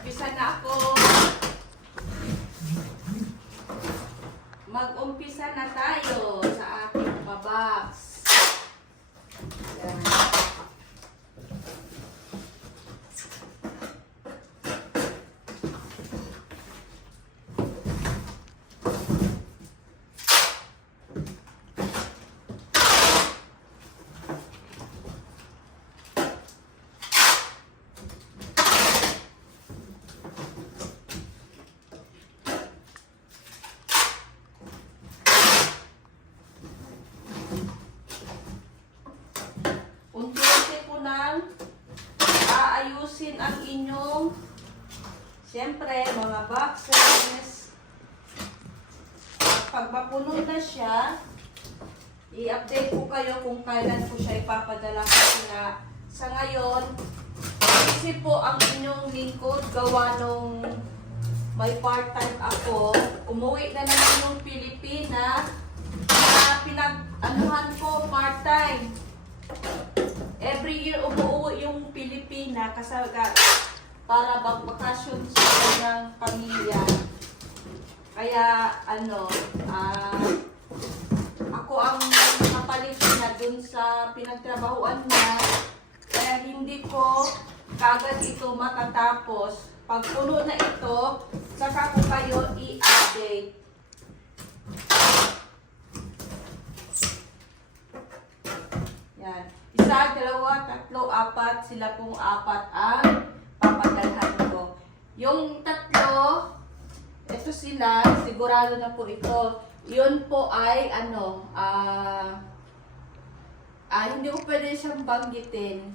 mag-umpisa na ako. Mag-umpisa na tayo sa ating aayusin ang inyong siyempre mga boxes. Pag mapuno na siya, i-update ko kayo kung kailan ko siya ipapadala kasi sa ngayon, kasi po ang inyong lingkod. Gawa nung may part-time ako, umuwi na naman yung Pilipina na pinag-anuhan ko part-time. Every year umuwi yung Pilipina kasi ga- para magbakasyon sila ng pamilya. Kaya ano, ah, ako ang kapalit niya dun sa pinagtrabahuan niya. Kaya hindi ko kagad ito matatapos. Pag puno na ito, saka ko kayo i-update. Yan. Isa, dalawa, tatlo, apat. Sila pong apat ang papadalhan ko. Yung tatlo, ito sila, sigurado na po ito. Yun po ay, ano, ah, ah, hindi ko pwede siyang banggitin.